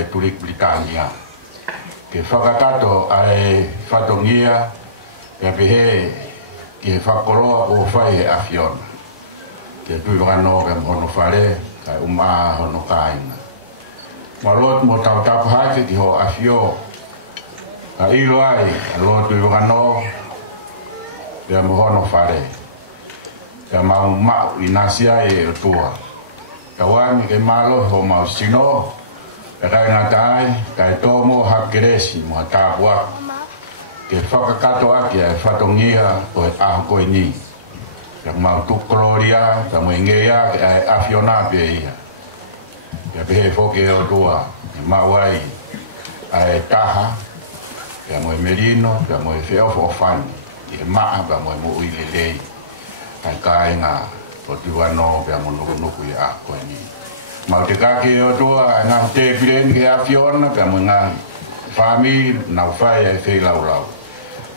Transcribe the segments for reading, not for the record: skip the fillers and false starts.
e Turik Britania. Ke whakakato ai whatongia e pehe ke whakoroa o whai e awhiona. Ke tui whanau ke mhono whare kai umaa hono kāinga. Malot mo tau tapu hake ki ho awhio a ilo ai a lo tui whanau ke mhono whare. Ke mau mau inasia e o tua. Kawani ke malo ho mau sino e kai ngatai kai tomo hakeresi mo tapua ke whakakato aki e whatongia o e aho koe ni ke mau tukoloria ka mo ingea ke e awhiona pe ia ke pehe whoke o tua ke mau ai e taha ke mo e merino ke mo e whiawho o whani ke maa ka mo e mo ui lelei kai kai ngā o tuano pe mo nuku i a koe ni. Mau te kake o tua ngā te piren ke a whiona pe mo ngā whami nau whai e whei lau lau.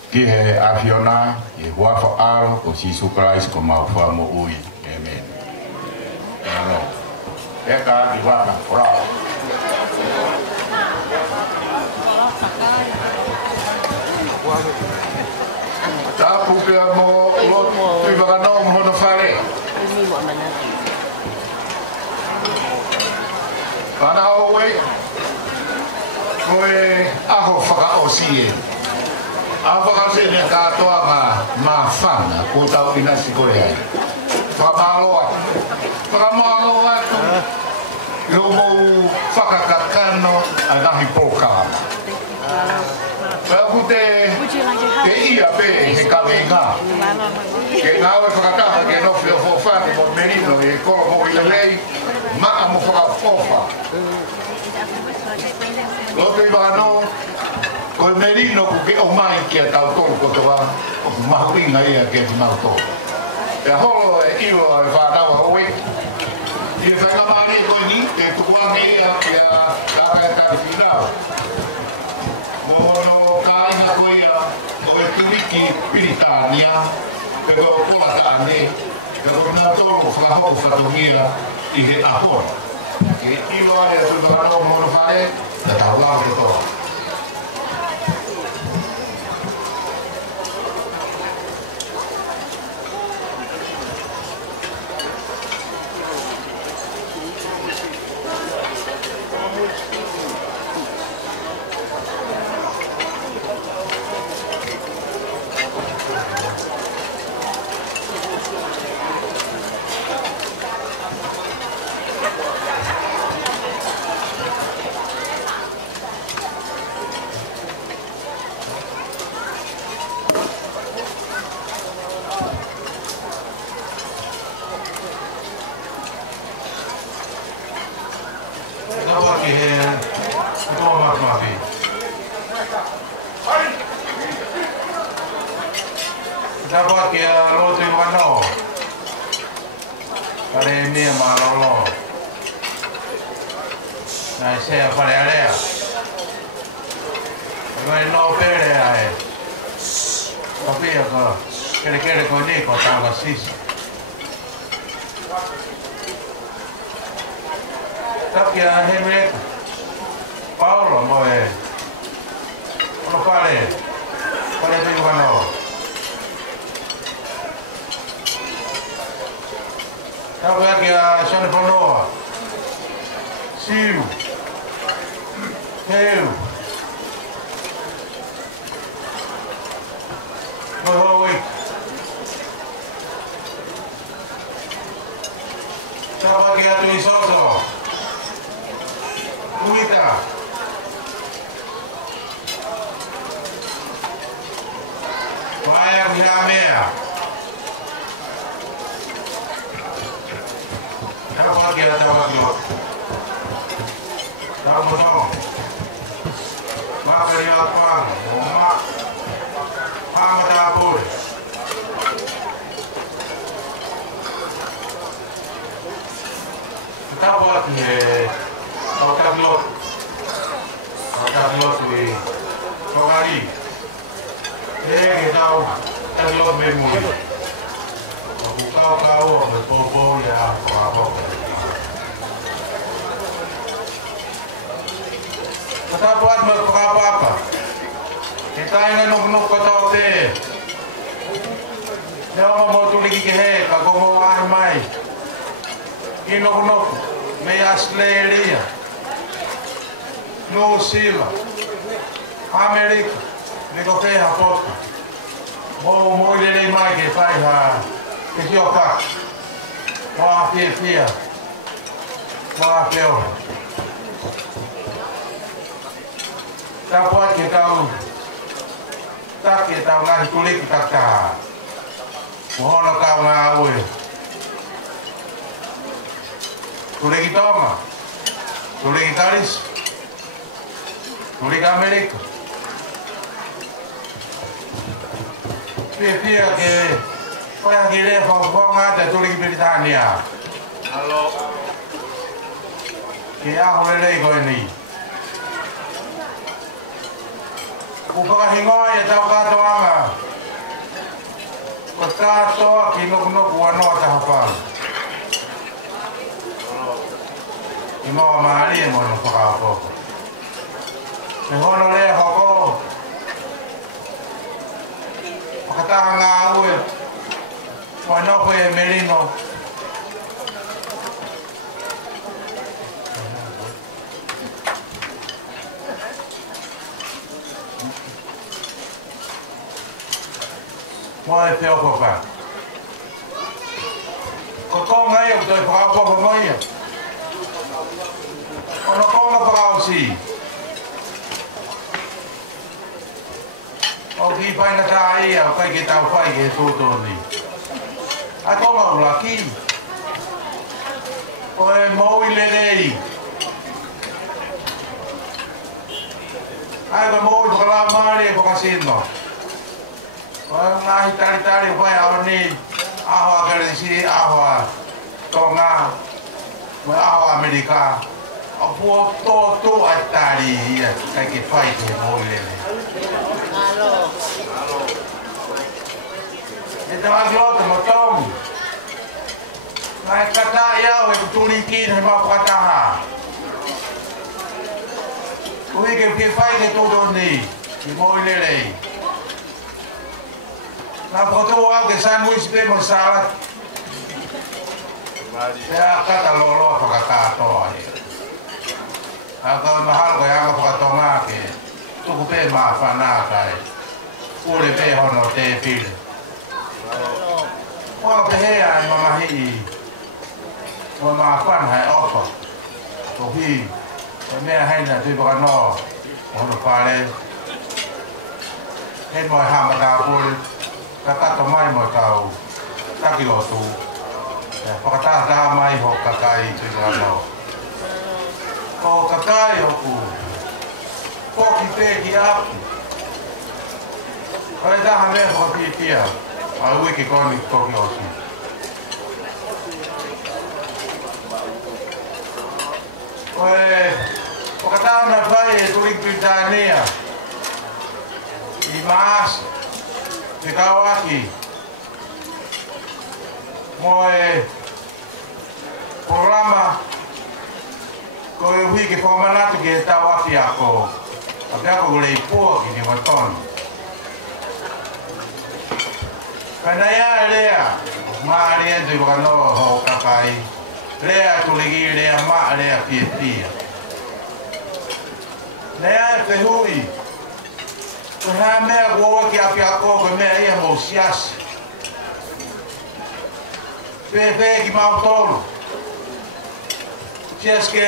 Ki he a whiona i huafa aro o Sisu Christ ko mau wha mo ui. Amen. Ano. E ka ki waka whorao. Tapu ke mo tui whakanau mo hono whare. Pana oe, koe aho whakaosi e. Aho whakaosi e katoa ngā whanga, ko tau inasi koe ai. Whakamaloa. Whakamaloa tu. Lo mou whakakakano a ngahi pōkama. Pēku te ia pē he kawe ngā. Ke ngāwe whakataha ke nofi o whawhani mo merino e koro mo i lei. Maa mo whakafofa. Loto i whanau, koe merino ku ke o mai ki a tau tolu kotoa, o mahuinga ia ke te mau tolu. E holo e iwa e whanau a oe. I e whakamari koe ni, e tukuange ia ki a kāre kāre whinau. Mo hono kāinga koe ia, o e turiki Piritania, pe koe kola tāne, pe koe nā tolu whakahoku whatongia, i he ahora. Ke iloa e tu whanau mono whae, na tau lau te toa. Dapat ya lo tu wano, kali ni malu, nah saya pada ada, kalau no pere ada, tapi aku kira-kira kau ni kau tahu kasih. Tapi ya hebat, Paulo moe, ono pare tu wano. Tahu lagi ya, sana Bonoa, Siu, Heu, Mohoi. Tahu lagi ya Tulisoso, Muita, Maya Milamea. Tahu lagi ada tahu lagi. Tahu betul. Mak beri apa? Mak, mak apa? Tahu lagi. Tahu lagi. Tahu lagi. Tahu lagi memori. Kau berbohong ya apa? Kata buat apa? Kita yang nuk kata te. Jangan mau tulis ke kalau mau mai. Nuk me Australia. New Zealand. Amerika. Nego ke hapot. Mau ile mai ke fai ha. Ke sio pa. Wah fia. Wah fio. Dapat kita tak kita ngan kulit kita ta. Mohon kau ngawe. Kulit kita mah. Kulit Italis. Kulit Amerika. Pia ke orang gile fong ada kulit Britania. Halo. Kia boleh kau ini. Upakahingoy at ako katawanga. Pagkato, kinuknuk, wano at hapang. Imaw mahali mo nung pakako. Nahono le ako. Pakatahang awit. Wano ko yung merino. Moi feo papa. Ko ngai o toi pa ko moi. Ono ko na pa si. O ki pa na tai o kai ki tau pai ke to ni. A to ma la ki. O e moi le lei. Ai ba moi ko la mari ko kasino. Orang lain tari upaya awak ni awak kerja awak tonga, awak Amerika, apa tu tari ya kayak fight ni boleh. Halo. Itu agak tu macam, naik kata ya, tulikin hamba kata ha. Kau ini fight itu doni, boleh. Na foto ke sandwich pe masalah. Ya kata lolo pakakato ai. Agak mahal ko yang pakatonga ke. Tu pe mafana kai. Ule pe hono te pil. Wala pe he ai mama hi. Mama fan hai ofa. To hi. Me hai na tu pakano. Hono pale. He mo hamada pul. Kata mai mo tau takilo tu pakata mai ho kakai tu ano o kakai ho ko kite ki ap ora da hame ho pia a wiki koni to ki osi oe pakata na vai tu lik Britania imas Ikaw aki moe programa ko hui ke pamanato ke tawa aki ako ako gulay po kini waton kanaya lea maari ento ibakano ho kakai lea tuligi lea ma lea pia lea fehui Kaya mea gua ki api ako ko mea ia mo sias. Pepe ki mau tolu. Sias ke.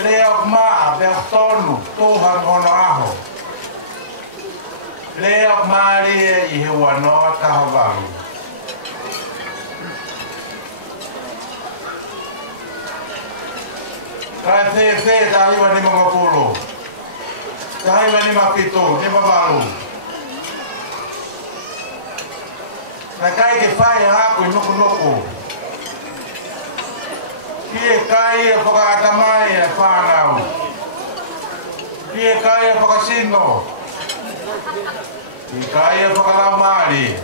Leo ma be tolu Tuhan ono aho. Leo mari i wano tahabaru. Kaya te tahi wani mga pulo. Tahi wani mapito, ni babalu. Nakai ke fai hako nuku. Kie kai pagkatamay panaw. Kie kai pagkasino. Kie kai pagkalamari.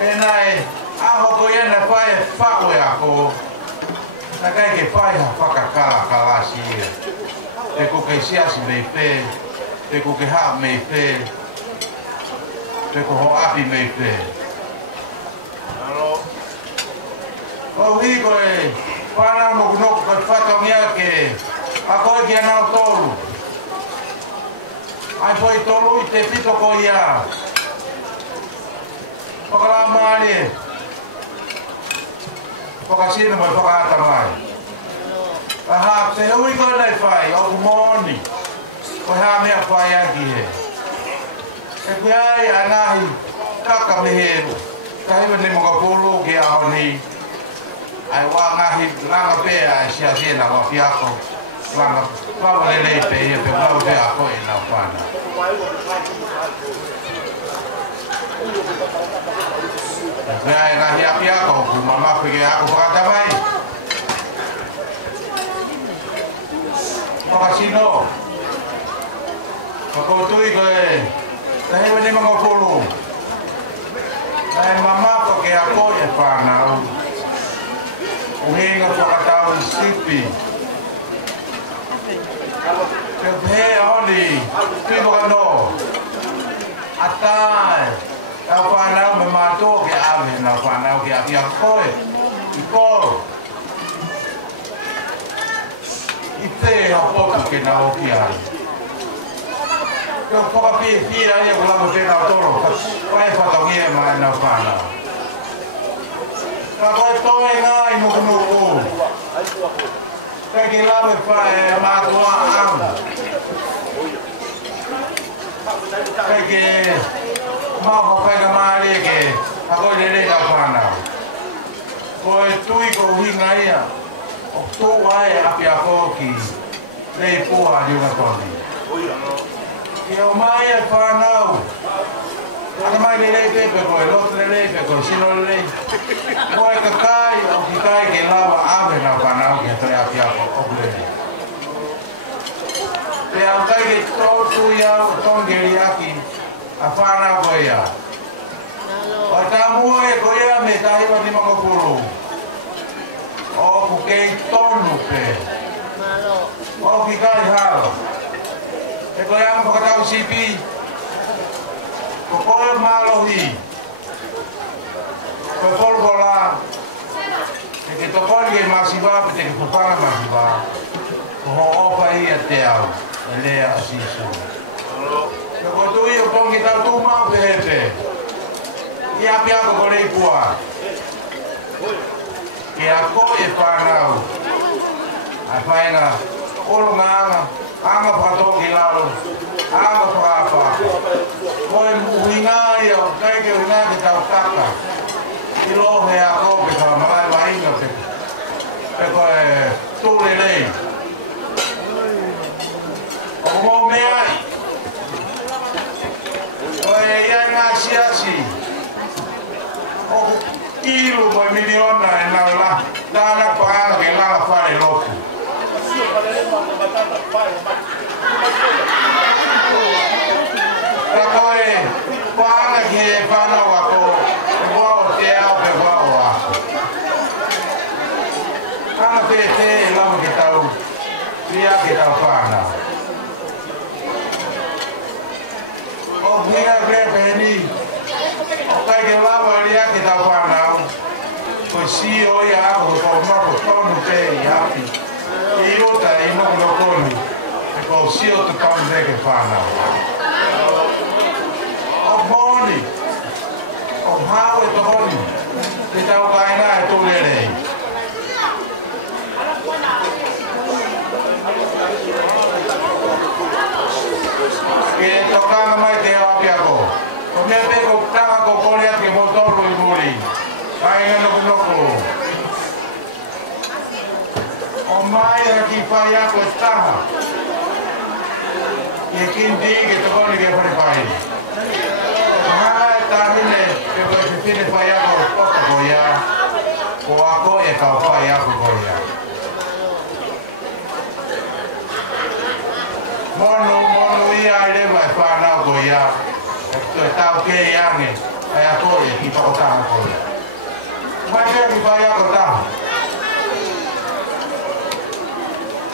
Enay, ako ko yan na fai fakwe ako. kai ke pai ha whakakala sia. Te ko ke siasi mei pe, te ko ke haa mei pe, te ko ho api mei pe. O hi ko e whana moku noku ka whatongia ke a koe ki anau tolu. Ai poi tolu i te pito ko ia. Whakala maari e. Whakasino mai whakaata mai. Aha, te hui koe nei whai, o kumoni. Koe haa mea whai aki he. E kui ai anahi kaka meheru. Kahiwa ni mga pulu ki aho ni. Ai wā ngahi langa pēa e sia sena wa fiako. Langa wawa lelei pe ia pe wawa pēa koe i nau whana. Nea e ngahi a fiako ku mamaku ke aku whakatamai. Whakasino. Whakautui koe. Kahiwa ni mga pulu. Nai mamaku ke a koe e whanau. Uhinga whakatau i sipi. Te pēa honi, tui whakano. Atai, tau whanau me mātua ke ame, nau whanau ke apia koe. I koro. I pēa potu ke nau ki ai. Te whakapia ia kulamu te nau toro, pai whatongia mai nau whanau. Ka koe toe ngai nuku nuku. Kai ki lawe whae mātua amu. Kai ki mauha whaika maare ke a koe lere ka whanau. Koe tui ko hinga ia. O tū ai api a kōki. Lei pua riunga toni. Ki o mai e whanau. Ana mai lelei pepe koe, lotu lelei pepe koe, sino lelei. Koe ka kai, o ki kai ke lawa ame na whanau ki toi api ako oku lelei. Te au kai ke tōtu iau tongeri aki a whanau koe ia. O tā mua e koe ia me tahiwa ni mako puru. O ku kei tonu pe. O ki kai hao. E koe ama whakatau sipi. Ko koe mālohi, koe polkola, e ke tokoni ke masiwa, pe te ke pupanga masiwa, ko ho opa ia te au, e lea asisu. Ke koe tui o tongi tau tū mau pe hepe, i api ako ko rei pua, ke a koe e whanau, a whaenga, olo nganga, anga whatoki lalo, anga whakapa. Koe muhinga ia o kai ke uhinga ke tau kaka. I lohe a kope ka marai wainga pe koe tūre rei. O mō meai. Koe ia ngā siasi. O kilu koe miliona e nau la. Tāna paanga ke langa whare loku. Ka koe whaanga ki e whanau ako, e wao te au pe wao ako. Kanga te te e lama ki tau, ria ki tau whanau. O hinga grepe ni, o kai ke lama ria ki tau whanau, koe si o ia ako ko mako tonu te i hapi. I ota i mako no koni, e ko si o te tonu te ke whanau. Moni, o hao e tohoni, te tau kainga e tō lerei. Ke tokanga mai te api ako. Ko mea te ko tanga ko kore ake mo toro i muri. Kainga nuku nuku. O mai e ki whai ako e taha. Ke kinti ke tohoni ke whare whai. Tāmine, e koe te whine whai ako pota ko ia, ko ako e kau whai ako ko ia. Mono ia e rewa e whanau ko ia, e tau ke i ange, e ako e ki pakotanga ko ia. Mai te ki whai ako taha.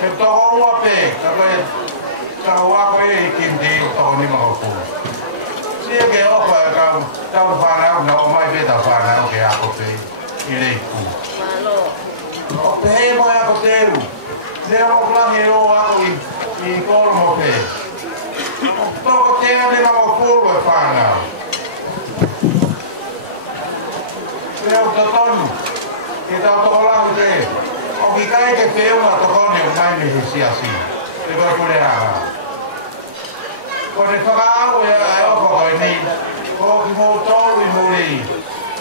Ke toko ua pe, ka ua koe I kimti toko ni makapu. Sia ke opa kau whanau na o mai beta whanau ke ako pe I reiku. O pe hei mo ako teru. Leo o plangi o ako I koro mo pe. Toko tena ni makapu e whanau. Leo tatonu. Ke tau toko lahu te. O ki kai ke peo na tokone o mai me hisi asi. Te kore kore hanga. Kore whakaago e opa koe ni. Ko ki mou tau I muri.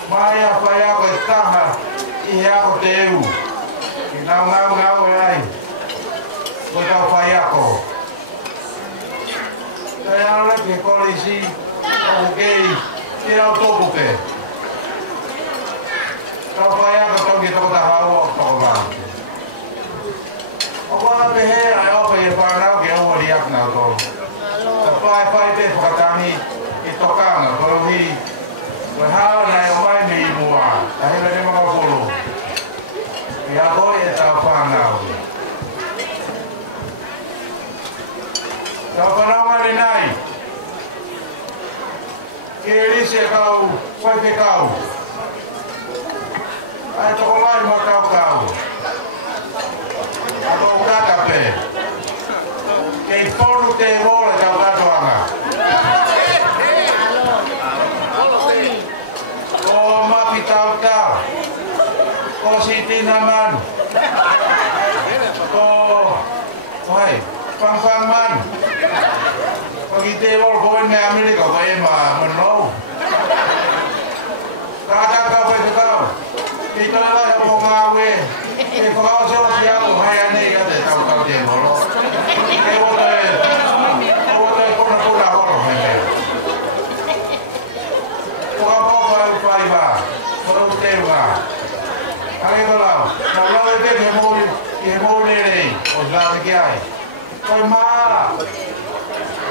Mai a whai ako e taha I he ako te eu. Ki nau ngau e ai. Ko tau whai ako. Te aure ke kore isi. O kei. Ki rau tōku pe. Tau whai ako tau ki toko ta hau o toko maa. O kona pe he ai opa I whanau ke o hori ak nau tō. Ka whai pe whakatangi I tokanga koro hi. Koe hao nei o mai me I mua. Ta hela ne mga polo. Ki a koe e tau whanau. Tau whanau mare nai. Ke risi e kau, koe pe kau. Ai toko lai ma kau kau. Ako ukata pe. Kei ponu te rola tau katoanga. Ko mapi tau tau. Ko siti naman. Ko hai, pang man. Pagi te rola ko en me Amerika ko e ma menou. Kata kau pe kau. Kita lah yang mau ngawe. Kalau soal siapa hai ane ya te tau tau te molo. Ke wote puna horo mene. Poka pai ba. Pora te ba. Ai golau. Na lo te ke mo ne o la ke ai. Koi ma.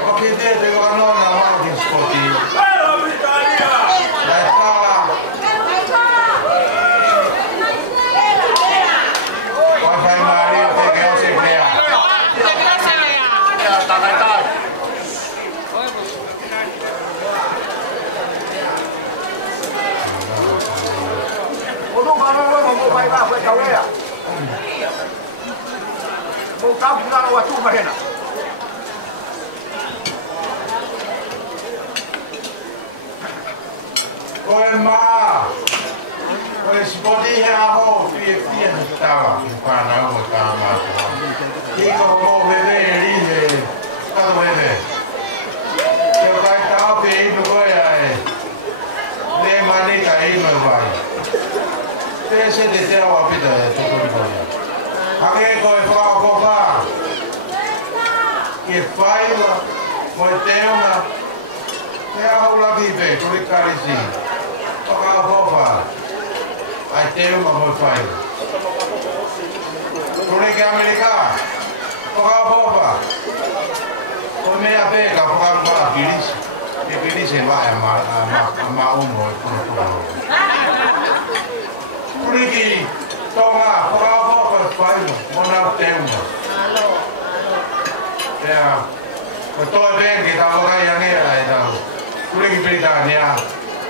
O ke te no na ma ke spoti. Mau kau pulang waktu mana? Koe ma, koe spoti he aho, pia tawa, ki whanau o tā mātua. Ki ko mo bebe e rihe, kato bebe. Teo kai tau pe ime koe ae, le mani ka ime vai. Te se te teo apita e tukuri koe. Hake koe whakakopa, ki whaiwa, moe teunga, te aho laki pe, kuri karisi. Whakakopa, ai teunga moe whaiwa. Kuri ke Amerika, whakakopa, koe mea pe ka whakakopa pirisi. Ke pirisi e vai a mauno e kura. Kuri ki tonga, whakakopa whaiwa, mona o teunga. Ea, ko toi benki tau kai anea e tau. Kuri ki Britania.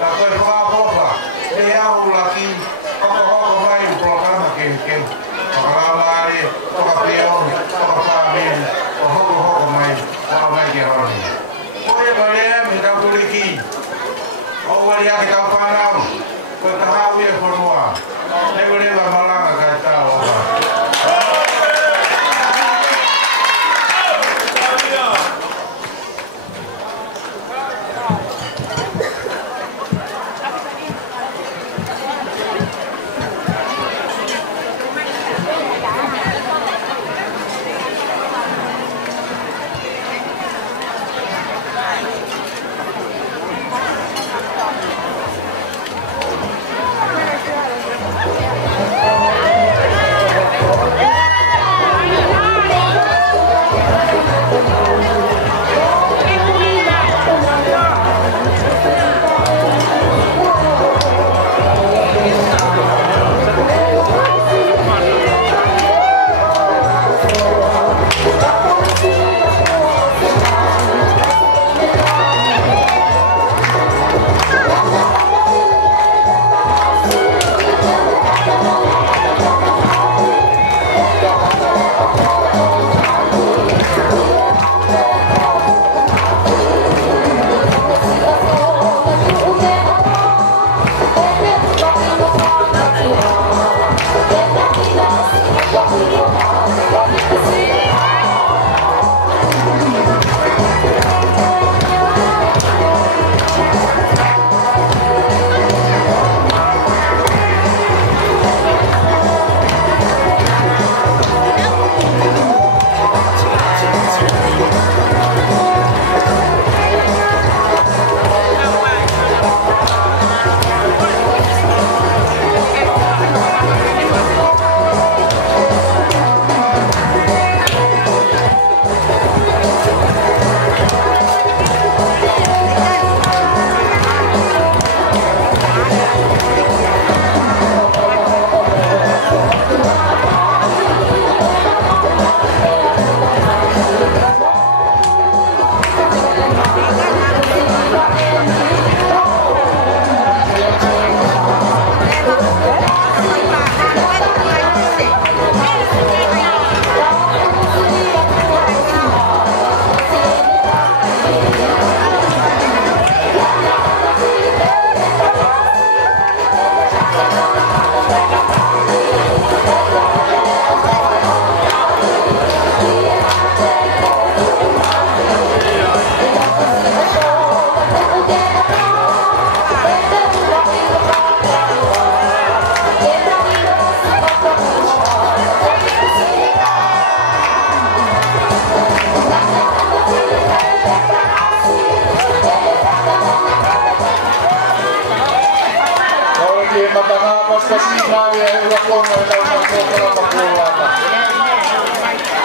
Ta koe whakakopa, e au laki, hoko mai u programa ke whakamari, whakapeo, whakapamiri, o hoko mai, mai ke honi. Koe koe me tau kuri ki. O wari ake tau whanau, koe tahau e whanua. E wari wa malanga kai tau oha.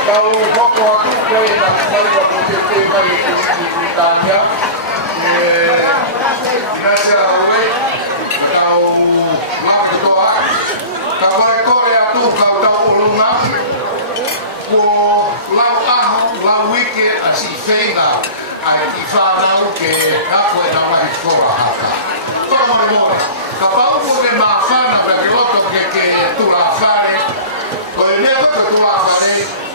Kau foco aku kau nak kembali waktu kita kembali ke Britania. Nasi awal kau lap doa. Kau rekor tu kau tahu ulungan. Kau lau weekend asyik fena. Ai ifadau ke aku nak mahu sekolah haka. Kau mau kapau boleh maafkan bagi orang ke tu afare. Kau ni aku tu afare.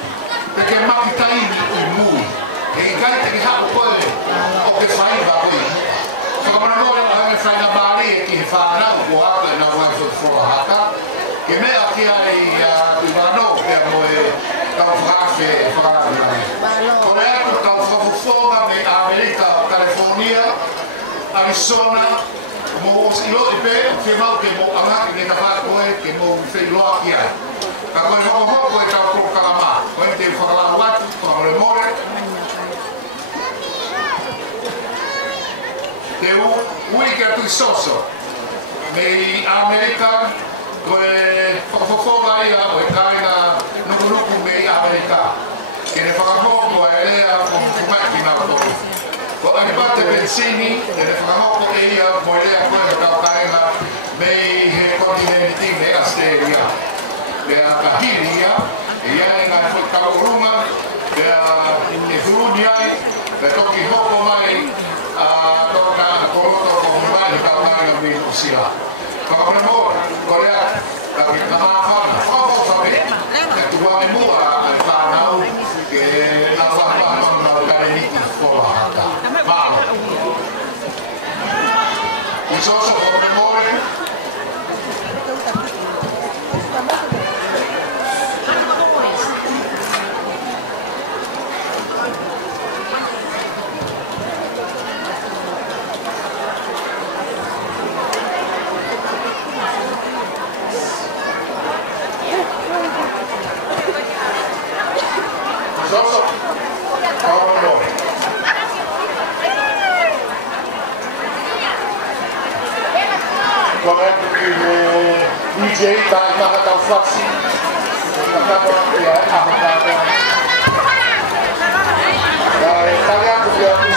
Porque makita ini imu. E gai te ha ko o ke fai ba ko. So como no ha fai na bari que fa na o ato na wa so haka. Que me aquí ai Ivano que mo ka frafe fra. Correcto, ka forma de América, California, Arizona, mo ilo ipe que mal que mo anga que na fa ko que mo fe lo aquí. Kako ni ho ko e tau ko kalama. Ko te whakala watu, ko le more. Te ui ke atu soso. Me Amerika, ko e whakafofoga ia o e kainga nukunuku me Amerika. Ke ne whakafoko e lea ko kumaki na koro. Ko anipate benzini, e ne whakafoko e ia mo lea ko e tau kainga me he kontinenti me Australia. Dia kahiria, ia nga foi kauruma, dia inefrudia, dia toki hoko mai, toka koroto ko mai ka mai na mi usia. Ka ko mo, korea, ka ki na fa, ko sabe, ka tu wa mo a fa na u ke na fa na ka ni ki fo haka. Malo. Iso so ko mo corretto che DJ dai Mahata Fassi tagliato via il